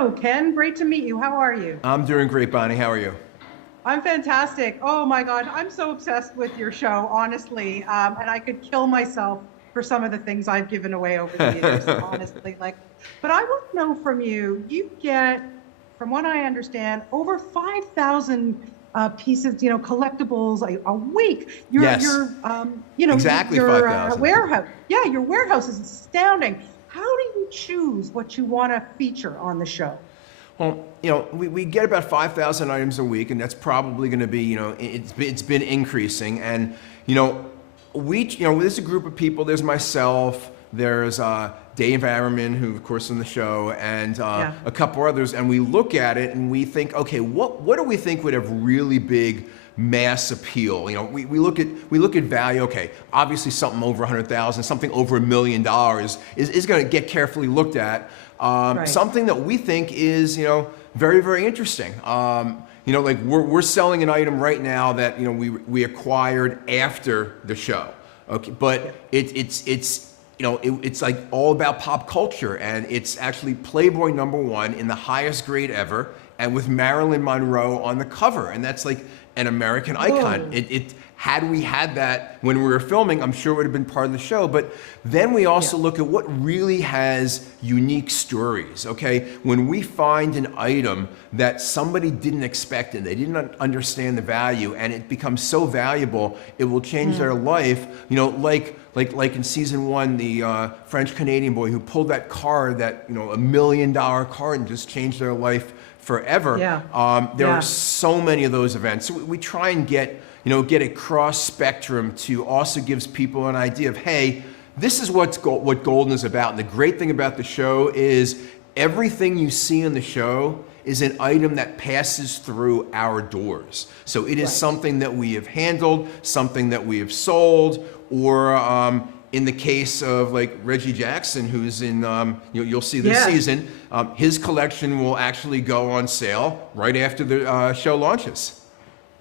Hello, Ken. Great to meet you. How are you? I'm doing great, Bonnie. How are you? I'm fantastic. Oh my God, I'm so obsessed with your show, honestly. And I could kill myself for some of the things I've given away over the years, honestly. But I want to know from you, you get, from what I understand, over 5,000 pieces, collectibles a week. Yes, exactly Your 5,000. warehouse, yeah, your warehouse is astounding. How do you choose what you want to feature on the show? Well, we get about 5,000 items a week, and that's probably going to be, it's been increasing. And, there's a group of people. There's myself. There's Dave Armerman, who, of course, is on the show, and Yeah. a couple others. And we look at it and we think, okay, what do we think would have really big mass appeal? We look at value. Okay, obviously something over 100,000, something over $1 million is going to get carefully looked at. Right. Something that we think is, very, very interesting. Like we're selling an item right now that, we acquired after the show. Okay, but it's like all about pop culture, and it's actually Playboy #1 in the highest grade ever, and with Marilyn Monroe on the cover, and that's like an American icon. Whoa. It had we had that when we were filming, I'm sure it would have been part of the show. But then we also look at what really has unique stories. Okay, when we find an item that somebody didn't expect and they didn't understand the value, and it becomes so valuable, it will change their life. Like in season 1, the French Canadian boy who pulled that car, that $1 million car, and just changed their life forever. There are so many of those events. So we try and get a cross spectrum to also gives people an idea of, hey, this is what Goldin is about. And the great thing about the show is everything you see in the show is an item that passes through our doors. So it is something that we have handled, something that we have sold, or in the case of like Reggie Jackson, who's in, you'll see this season, his collection will actually go on sale right after the show launches.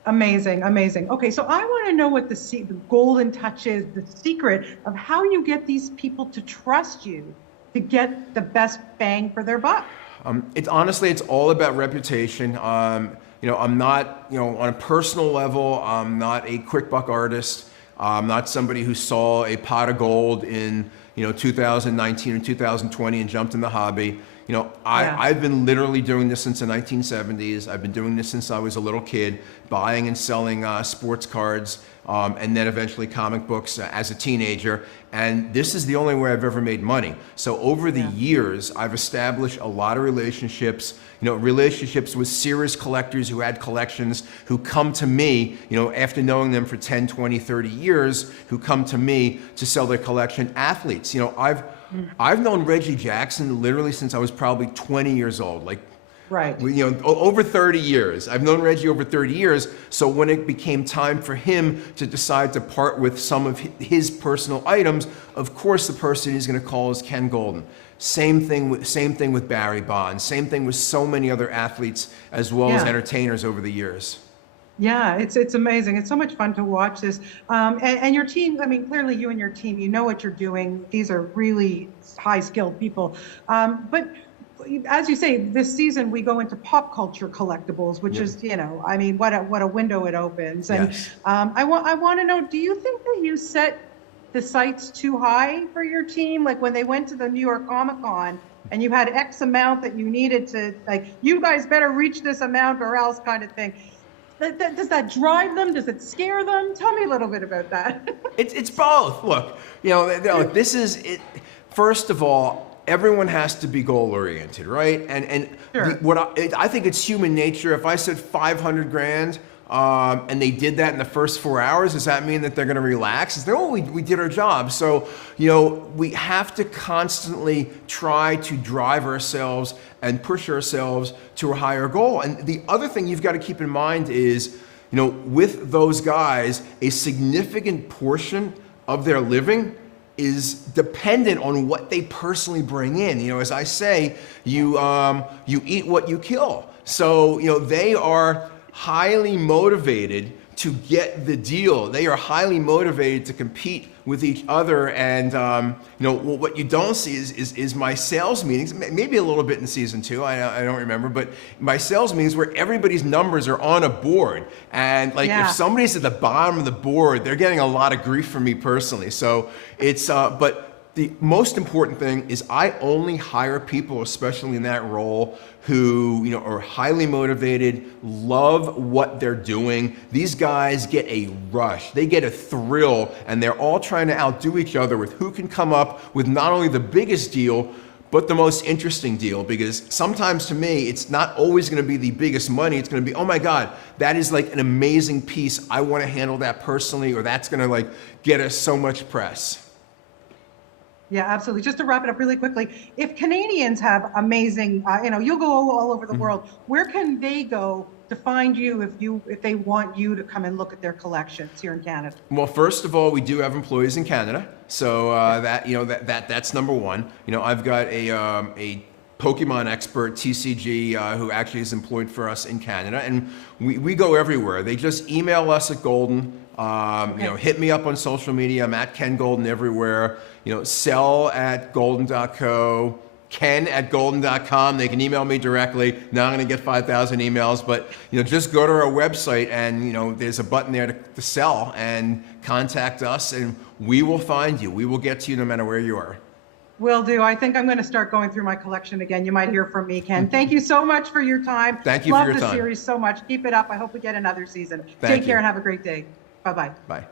Amazing, amazing. Okay, so I want to know what the golden touch is, the secret of how you get these people to trust you to get the best bang for their buck. It's all about reputation. I'm not, on a personal level, I'm not a quick buck artist. I'm not somebody who saw a pot of gold in 2019 or 2020 and jumped in the hobby. I've been literally doing this since the 1970s. I've been doing this since I was a little kid, buying and selling sports cards, and then eventually comic books as a teenager. And this is the only way I've ever made money. So over the years, I've established a lot of relationships, relationships with serious collectors who had collections, who come to me, after knowing them for 10, 20, 30 years, who come to me to sell their collection. Athletes, I've known Reggie Jackson literally since I was probably 20 years old. Over 30 years. I've known Reggie over 30 years. So when it became time for him to decide to part with some of his personal items, of course the person he's going to call is Ken Goldin. Same thing with Barry Bonds. Same thing with so many other athletes as well as entertainers over the years. Yeah, it's amazing. It's so much fun to watch this. And your team, I mean, clearly you and your team, you know what you're doing. These are really high-skilled people. But as you say, this season we go into pop culture collectibles, which is, I mean, what a window it opens. And I want to know, do you think that you set the sights too high for your team? Like when they went to the New York Comic Con and you had X amount that you needed to, like, you guys better reach this amount or else kind of thing. Does that drive them? Does it scare them? Tell me a little bit about that. It's both. Look, this is it. First of all, everyone has to be goal oriented, right? And Sure. I think it's human nature. If I said 500 grand, and they did that in the first 4 hours, does that mean that they're going to relax? We did our job. So, we have to constantly try to drive ourselves and push ourselves to a higher goal. And the other thing you've got to keep in mind is, with those guys, a significant portion of their living is dependent on what they personally bring in. As I say, you eat what you kill. So, they are highly motivated to get the deal. They are highly motivated to compete with each other. And you know, what you don't see is my sales meetings, maybe a little bit in season 2, I don't remember, but my sales meetings where everybody's numbers are on a board. And like if somebody's at the bottom of the board, they're getting a lot of grief from me personally. So it's, but the most important thing is I only hire people, especially in that role, who, you know, are highly motivated, love what they're doing. These guys get a rush, they get a thrill, and they're all trying to outdo each other with who can come up with not only the biggest deal, but the most interesting deal. Because sometimes to me, it's not always gonna be the biggest money, it's gonna be, oh my God, that is like an amazing piece, I wanna handle that personally, or that's gonna like get us so much press. Yeah, absolutely. Just to wrap it up really quickly, if Canadians have amazing, you know, you'll go all over the world. Where can they go to find you if they want you to come and look at their collections here in Canada? Well, first of all, we do have employees in Canada, so that, you know, that's number one. You know, I've got a Pokemon expert, TCG, who actually is employed for us in Canada, and we go everywhere. They just email us at Goldin. You know, hit me up on social media. I'm at Ken Goldin everywhere. You know, sell@goldin.co, ken@goldin.com. They can email me directly. Now I'm going to get 5,000 emails, but, you know, just go to our website and, you know, there's a button there to sell and contact us, and we will find you. We will get to you no matter where you are. Will do. I think I'm going to start going through my collection again. You might hear from me, Ken. Thank you so much for your time. Thank you for your time. Love the series so much. Keep it up. I hope we get another season. Take care and have a great day. Bye-bye. Bye.